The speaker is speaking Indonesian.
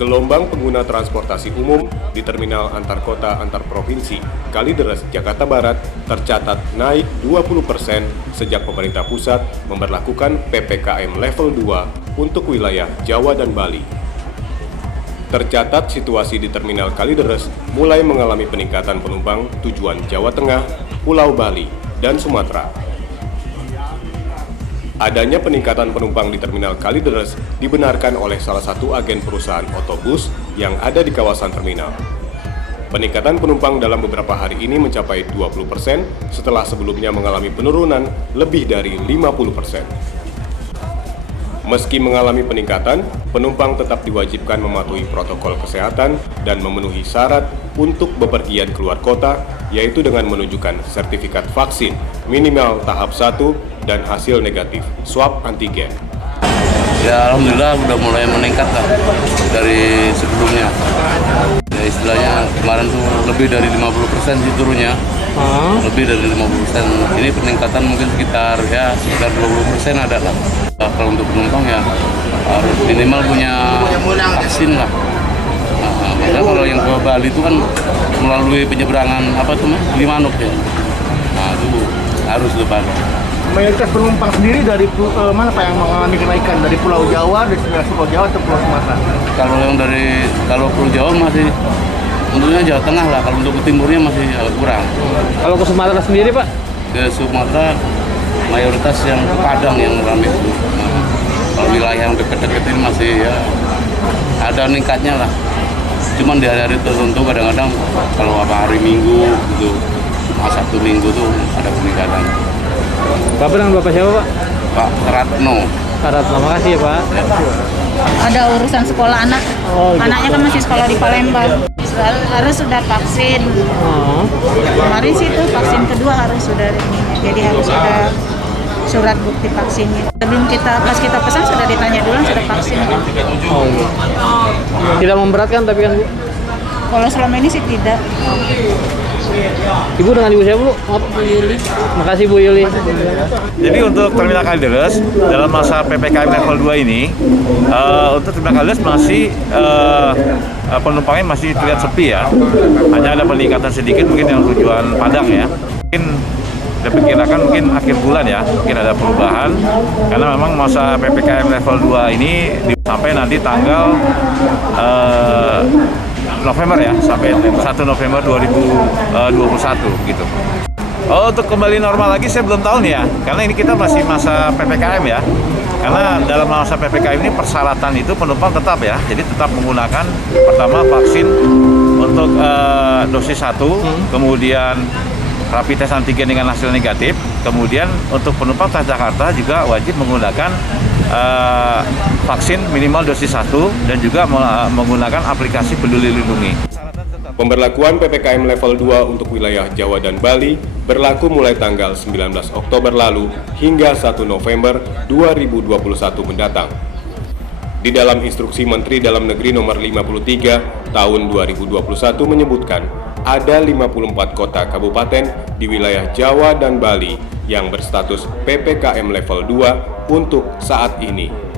Gelombang pengguna transportasi umum di terminal antar kota antar provinsi Kalideres, Jakarta Barat tercatat naik 20% sejak pemerintah pusat memberlakukan PPKM level 2 untuk wilayah Jawa dan Bali. Tercatat situasi di terminal Kalideres mulai mengalami peningkatan penumpang tujuan Jawa Tengah, Pulau Bali, dan Sumatera. Adanya peningkatan penumpang di terminal Kalideres dibenarkan oleh salah satu agen perusahaan otobus yang ada di kawasan terminal. Peningkatan penumpang dalam beberapa hari ini mencapai 20% setelah sebelumnya mengalami penurunan lebih dari 50%. Meski mengalami peningkatan, penumpang tetap diwajibkan mematuhi protokol kesehatan dan memenuhi syarat untuk bepergian keluar kota, yaitu dengan menunjukkan sertifikat vaksin minimal tahap 1 dan hasil negatif swab antigen. Ya alhamdulillah udah mulai meningkat lah dari sebelumnya. Ya istilahnya kemarin tuh lebih dari 50% sih turunnya. Lebih dari 50%. Ini peningkatan mungkin sekitar 20% ada lah. Kalau untuk penumpang ya harus minimal punya vaksin lah. Karena kalau yang ke Bali itu kan melalui penyeberangan Gilimanuk ya. Nah itu harus depan. Mayoritas penumpang sendiri dari mana Pak yang mengalami kenaikan? Dari Pulau Jawa, dari Pulau Jawa atau Pulau Sumatera? Kalau Pulau Jawa masih tentunya Jawa Tengah lah. Kalau untuk timurnya masih agak kurang. Kalau ke Sumatera sendiri Pak? Ke Sumatera mayoritas yang ke Padang yang ramai. Kalau wilayah yang dekat-dekat ini masih ya ada meningkatnya lah. Cuman di hari-hari tertentu kadang-kadang kalau hari Minggu gitu, Sabtu Minggu tuh ada peningkatan. Bapak dengan Bapak siapa Pak? Pak Ratno. Pak Ratno, makasih ya Pak. Ada urusan sekolah anak. Anaknya kan masih sekolah di Palembang. Harus sudah vaksin. Kemarin sih itu vaksin kedua harus sudah ini. Jadi harus ada surat bukti vaksinnya. Sebelum pas kita pesan sudah ditanya dulu sudah vaksin. Oh iya. Tidak memberatkan tapi kan Bu? Kalau selama ini sih tidak. Ibu dengan Ibu siapa Bu? Bu Yuli. Makasih Bu Yuli. Jadi untuk terminal Kalideres dalam masa PPKM level 2 ini, untuk terminal Kalideres masih penumpangnya masih terlihat sepi ya. Hanya ada peningkatan sedikit mungkin yang tujuan Padang ya. Mungkin diperkirakan mungkin akhir bulan ya, mungkin ada perubahan karena memang masa PPKM level 2 ini sampai nanti tanggal November ya, sampai 1 November 2021 gitu. Untuk kembali normal lagi saya belum tahu nih ya, karena ini kita masih masa PPKM ya. Karena dalam masa PPKM ini persyaratan itu penumpang tetap ya, jadi tetap menggunakan pertama vaksin untuk dosis 1, kemudian rapid test antigen dengan hasil negatif, kemudian untuk penumpang Transjakarta juga wajib menggunakan vaksin minimal dosis 1 dan juga menggunakan aplikasi Peduli Lindungi. Pemberlakuan PPKM level 2 untuk wilayah Jawa dan Bali berlaku mulai tanggal 19 Oktober lalu hingga 1 November 2021 mendatang. Di dalam Instruksi Menteri Dalam Negeri Nomor 53 Tahun 2021 menyebutkan ada 54 kota kabupaten di wilayah Jawa dan Bali yang berstatus PPKM level 2 untuk saat ini.